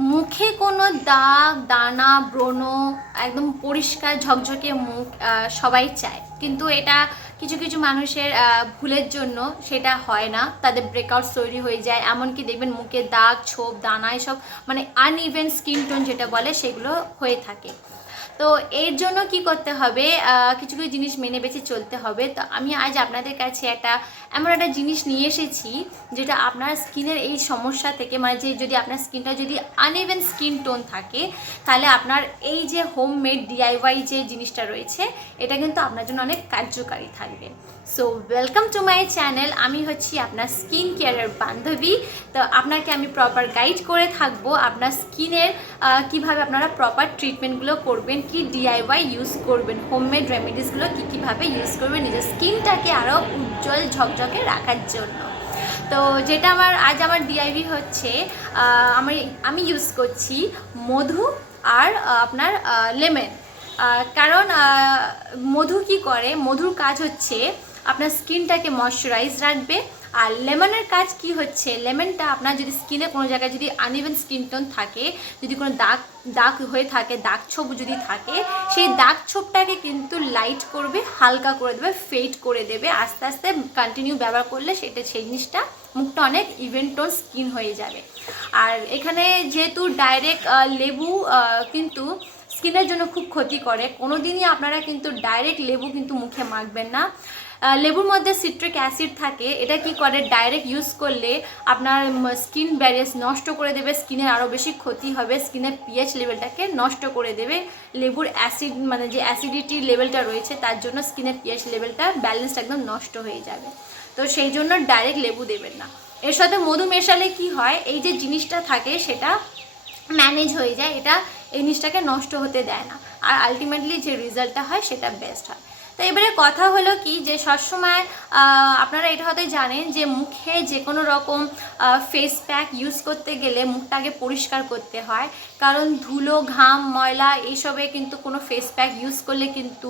মুখে কোনো দাগ, দানা, ব্রণ, একদম পরিষ্কার ঝকঝকে মুখ সবাই চায়। কিন্তু এটা কিছু কিছু মানুষের ভুলের জন্য সেটা হয় না। তাদের ব্রেকআউট তৈরি হয়ে যায়। এমনকি দেখবেন মুখে দাগ, ছোপ, দানা, এসব মানে আনইভেন স্কিন টোন যেটা বলে সেগুলো হয়ে থাকে। তো এর জন্য কি করতে হবে? কিছু কিছু জিনিস মেনে বেছে চলতে হবে। তো আমি আজ আপনাদের কাছে একটা, এমন একটা জিনিস নিয়ে এসেছি, যেটা আপনার স্কিনের এই সমস্যা থেকে মানে যে যদি আপনার স্কিনটা যদি আনইভেন স্কিন টোন থাকে, তাহলে আপনার এই যে হোমমেড ডিআইওয়াই যে জিনিসটা রয়েছে, এটা কিন্তু আপনার জন্য অনেক কার্যকারী থাকবে। So welcome to my channel আমি হচ্ছি আপনার স্কিন কেয়ারের বান্ধবী। তো আপনাকে আমি প্রপার গাইড করে থাকব আপনার স্কিনের কীভাবে আপনারা প্রপার ট্রিটমেন্টগুলো করবেন কি ডিআইওয়াই ইউজ করবেন? হোমমেড রেমেডিসগুলো কী কীভাবে ইউজ করবেন? নিজের স্কিনটাকে আরও উজ্জ্বল ঝকঝকে রাখার জন্য। তো যেটা আমার আজ আমার ডিআইভি হচ্ছে আহ, আমি আমি ইউজ করছি মধু আর আপনার লেমন কারণ মধু কি করে? মধুর কাজ হচ্ছে আপনার স্কিনটাকে ময়শ্চারাইজ রাখবে আর লেমনের কাজ কি হচ্ছে? লেমনটা আপনার যদি স্কিনে কোনো জায়গায় যদি আনইভেন স্কিন টোন থাকে, যদি কোনো দাগ দাগ হয়ে থাকে, দাগ ছোপ যদি থাকে, সেই দাগ ছোপটাকে কিন্তু লাইট করবে, হালকা করে দেবে ফেড করে দেবে, আস্তে আস্তে কন্টিনিউ ব্যবহার করলে সেটা, সেই জিনিসটা মুখটা অনেক ইভেন টোন স্কিন হয়ে যাবে। আর এখানে যেহেতু ডাইরেক্ট লেবু কিন্তু স্কিনের জন্য খুব ক্ষতি করে। কোনো দিনই আপনারা কিন্তু ডাইরেক্ট লেবু কিন্তু মুখে মাখবেন না। লেবুর মধ্যে সিট্রিক অ্যাসিড থাকে, এটা কি করে? ডাইরেক্ট ইউজ করলে আপনার স্কিন ব্যারিয়ার্স নষ্ট করে দেবে স্কিনের আরও বেশি ক্ষতি হবে স্কিনের পিএইচ লেভেলটাকে নষ্ট করে দেবে। লেবুর অ্যাসিড মানে যে অ্যাসিডিটি লেভেলটা রয়েছে, তার জন্য স্কিনের পিএইচ লেভেলটা ব্যালেন্সটা একদম নষ্ট হয়ে যাবে। তো সেই জন্য ডাইরেক্ট লেবু দেবেন না। এর সাথে মধু মেশালে কি হয়? এই যে জিনিসটা থাকে, সেটা ম্যানেজ হয়ে যায়, এটা এই জিনিসটাকে নষ্ট হতে দেয় না। আর আলটিমেটলি যে রেজাল্টটা হয়, সেটা বেস্ট হয়। তো এবারে কথা হলো কি যে সবসময় আপনারা এটা হয়তো জানেন যে মুখে যে কোনো রকম ফেস প্যাক ইউজ করতে গেলে মুখটাকে পরিষ্কার করতে হয়। কারণ ধুলো, ঘাম, ময়লা এইসবে কিন্তু কোনো ফেস প্যাক ইউজ করলে কিন্তু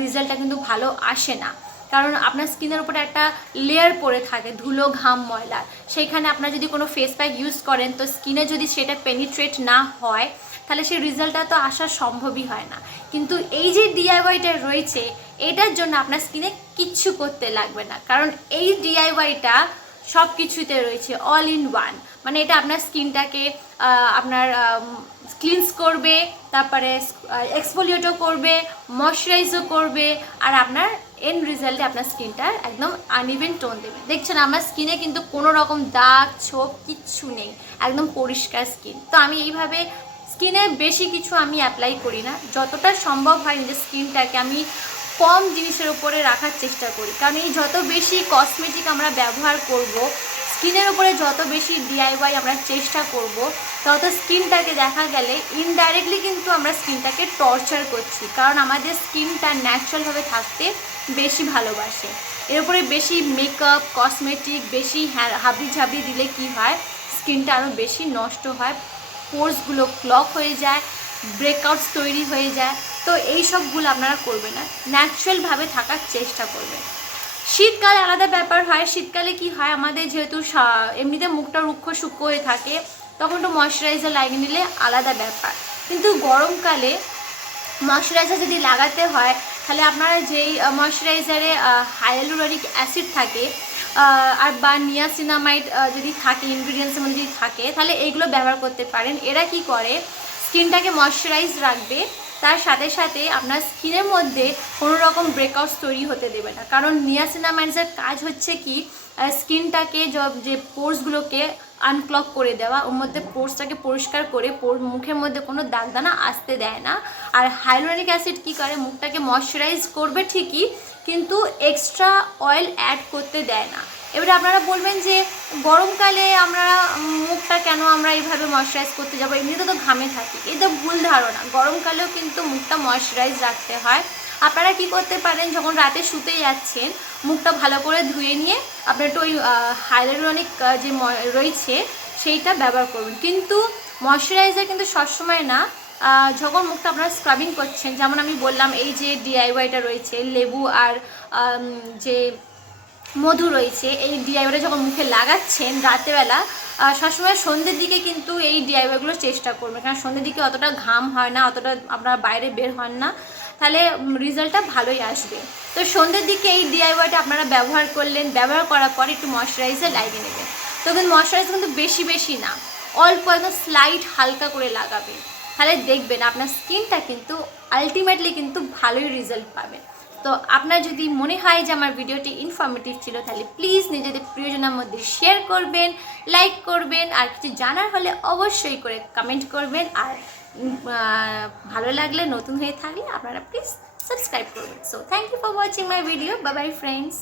রেজাল্টটা কিন্তু ভালো আসে না। কারণ আপনার স্কিনের উপরে একটা লেয়ার পরে থাকে, ধুলো, ঘাম, ময়লা। সেইখানে আপনার যদি কোনো ফেস প্যাক ইউজ করেন, তো স্কিনে যদি সেটা পেনিট্রেট না হয়, তাহলে সেই রেজাল্টটা তো আসা সম্ভবই হয় না। কিন্তু এই যে ডিআইওয়াইটা রয়েছে, এটার জন্য আপনার স্কিনে কিচ্ছু করতে লাগবে না। কারণ এই ডিআইওয়াইটা সব কিছুতে রয়েছে অল ইন ওয়ান মানে এটা আপনার স্কিনটাকে আপনার ক্লিনস করবে, তারপরে এক্সফোলিয়েটও করবে ময়শ্চারাইজও করবে, আর আপনার এন্ড রেজাল্টে আপনার স্কিনটা একদম আনইভেন টোন দেবে। দেখছেন, আমার স্কিনে কিন্তু কোনো রকম দাগ, ছোপ কিচ্ছু নেই। একদম পরিষ্কার স্কিন। তো আমি এইভাবে স্কিনে বেশি কিছু আমি অ্যাপ্লাই করি না। যতটা সম্ভব হয় নিজের স্কিনটাকে আমি কম জিনিসের উপরে রাখার চেষ্টা করি। কারণ এই যত বেশি কসমেটিক আমরা ব্যবহার করব, স্কিনের উপরে যত বেশি ডিআইওয়াই আমরা চেষ্টা করব তত স্কিনটাকে দেখা গেলে ইনডাইরেক্টলি কিন্তু আমরা স্কিনটাকে টর্চার করছি। কারণ আমাদের স্কিনটা ন্যাচারালভাবে থাকতে বেশি ভালোবাসে। এর উপরে বেশি মেকআপ কসমেটিক বেশি হাবড়ি ঝাবড়ি দিলে কি হয়? স্কিনটা আরও বেশি নষ্ট হয়, পোর্সগুলো ক্লক হয়ে যায় ব্রেকআউটস তৈরি হয়ে যায়। তো এই সবগুলো আপনারা করবেন না। ন্যাচারালভাবে থাকার চেষ্টা করবেন। শীতকালে আলাদা ব্যাপার হয়। শীতকালে কি হয়? আমাদের যেহেতু এমনিতে মুখটা রুক্ষ সূক্ষ্ম হয়ে থাকে তখন তো ময়শ্চারাইজার লাগিয়ে নিলে আলাদা ব্যাপার। কিন্তু গরমকালে ময়শ্চারাইজার যদি লাগাতে হয়, তাহলে আপনারা যেই ময়শ্চারাইজারে হাইলুরারিক অ্যাসিড থাকে আর বা নিয়াসিনামাইড যদি থাকে ইনগ্রিডিয়েন্টসের মধ্যে যদি থাকে, তাহলে এইগুলো ব্যবহার করতে পারেন। এরা কি করে? স্কিনটাকে ময়শ্চারাইজ রাখবে, তার সাথে সাথে আপনার স্কিনের মধ্যে কোনো রকম ব্রেকআউটস তৈরি হতে দেবে না। কারণ নিয়াসিনামাইডসের কাজ হচ্ছে কি স্কিনটাকে যে পোর্সগুলোকে আনক্লক করে দেওয়া, ওর মধ্যে পোর্সটাকে পরিষ্কার করে পোর মুখের মধ্যে কোনো দাগদানা আসতে দেয় না। আর হাইলোরিক অ্যাসিড কি করে? মুখটাকে ময়শ্চারাইজ করবে ঠিকই, কিন্তু এক্সট্রা অয়েল অ্যাড করতে দেয় না। এবারে আপনারা বলবেন যে, গরমকালে আমরা, মুখটা কেন আমরা এইভাবে ময়শ্চারাইজ করতে যাব? এমনিতে তো ঘামে থাকি। তো ভুল ধারণা। গরমকালেও কিন্তু মুখটা ময়শ্চারাইজ রাখতে হয়। আপনারা কি করতে পারেন যখন রাতে শুতে যাচ্ছেন মুখটা ভালো করে ধুয়ে নিয়ে আপনার একটু ওই হাইলোরনিক যে রয়েছে সেইটা ব্যবহার করবেন কিন্তু ময়শ্চারাইজার কিন্তু সবসময় না। যখন মুখটা আপনারা স্ক্রাবিং করছেন যেমন আমি বললাম এই যে ডিআইওয়াইটা রয়েছে লেবু আর যে মধু রয়েছে এই ডিআইওয়াইটা যখন মুখে লাগাচ্ছেন রাতেরবেলা আহ, সবসময় সন্ধ্যের দিকে কিন্তু এই ডিআইওয়াইগুলো চেষ্টা করবেন। কারণ সন্ধ্যের দিকে অতটা ঘাম হয় না অতটা আপনার বাইরে বের হন না। তাহলে রেজাল্টটা ভালোই আসবে। তো সন্ধ্যের দিকে এই ডিআইওয়াইটা আপনারা ব্যবহার করলেন, ব্যবহার করার পর একটু ময়শ্চারাইজার লাগিয়ে নেবেন। তো কিন্তু ময়শ্চারাইজার কিন্তু বেশি বেশি না, অল্প একদম স্লাইট হালকা করে লাগাবে। তাহলে দেখবেন আপনার স্কিনটা কিন্তু আলটিমেটলি কিন্তু ভালোই রেজাল্ট পাবেন তো আপনার যদি মনে হয় যে আমার ভিডিওটি ইনফরমেটিভ ছিল, তাহলে প্লিজ নিজেদের প্রিয়জনের মধ্যে শেয়ার করবেন লাইক করবেন, আর কিছু জানার হলে অবশ্যই করে কমেন্ট করবেন। আর ভালো লাগলে, নতুন হয়ে থাকলে আপনারা প্লিজ সাবস্ক্রাইব করবেন so thank you for watching my video bye bye friends